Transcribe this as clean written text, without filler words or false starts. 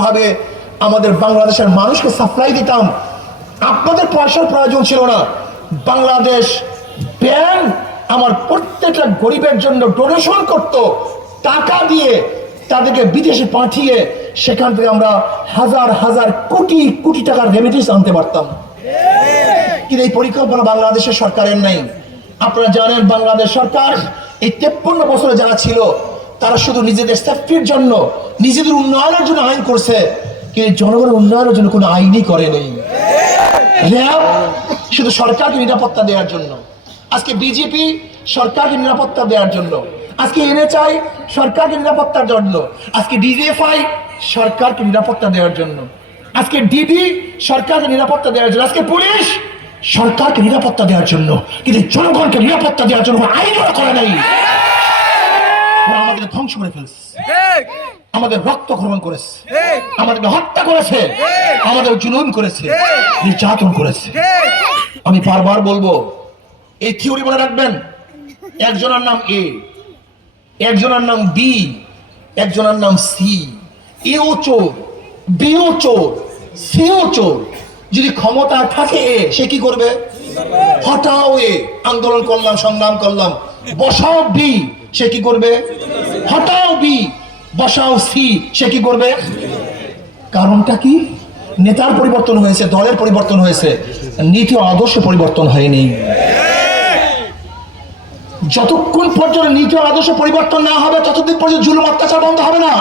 ভাবে আমাদের বাংলাদেশের মানুষকে সাপ্লাই দিতাম। আপনাদের পয়সার প্রয়োজন ছিল না। বাংলাদেশ ব্যাংক আমার প্রত্যেকটা গরিবের জন্য ডোনেশন করত, টাকা দিয়ে তাদেরকে বিদেশে পাঠিয়ে সেখান থেকে আমরা হাজার হাজার কোটি কোটি টাকার রেমিটেন্স আনতে পারতাম। কিন্তু এই পরিকল্পনা বাংলাদেশের সরকারের নাই। আপনারা জানেন বাংলাদেশ সরকার এই 53 বছরে যারা ছিল তারা শুধু নিজেদের সেফটির জন্য, নিজেদের উন্নয়নের জন্য আইন করছে, কিন্তু জনগণের উন্নয়নের জন্য কোনো আইনই করে নেই। র্যাব শুধু সরকারকে নিরাপত্তা দেওয়ার জন্য, আজকে বিজেপি সরকারকে নিরাপত্তা দেওয়ার জন্য, আজকে এনএচআই সরকারকে নিরাপত্তার জন্য, আজকে ডিজিএফআই সরকারকে নিরাপত্তা দেওয়ার জন্য, আজকে ডিবি সরকারকে নিরাপত্তা দেওয়ার জন্য, আজকে পুলিশ সরকারকে নিরাপত্তা দেওয়ার জন্য, কিন্তু জনগণকে নিরাপত্তা দেওয়ার জন্য আইন করে নাই। আমাদের ধ্বংস করে ফেলছে, আমাদের রক্ত গ্রহণ করেছে, আমাদেরকে হত্যা করেছে, আমাদের জুলুম করেছে, নির্যাতন করেছে। আমি বারবার বলবো, এই থিওরি মনে রাখবেন। একজনের নাম এ, একজনের নাম বি, একজনের নাম সি। এও চোর, বিও চোর, সিও চোর। যদি ক্ষমতা থাকে এ, সে কি করবে? হটাও এ, আন্দোলন করলাম, সংগ্রাম করলাম। বসাও বি, সে কি করবে? হটাও বি, বসাও সি, সে কি করবে? কারণটা কি? নেতার পরিবর্তন হয়েছে, দলের পরিবর্তন হয়েছে, নীতি ও আদর্শ পরিবর্তন হয়নি। যতক্ষণ পর্যন্ত নীতি ও আদর্শ পরিবর্তন না হবে ততদিন পর্যন্ত জুলুম অত্যাচার বন্ধ হবে না।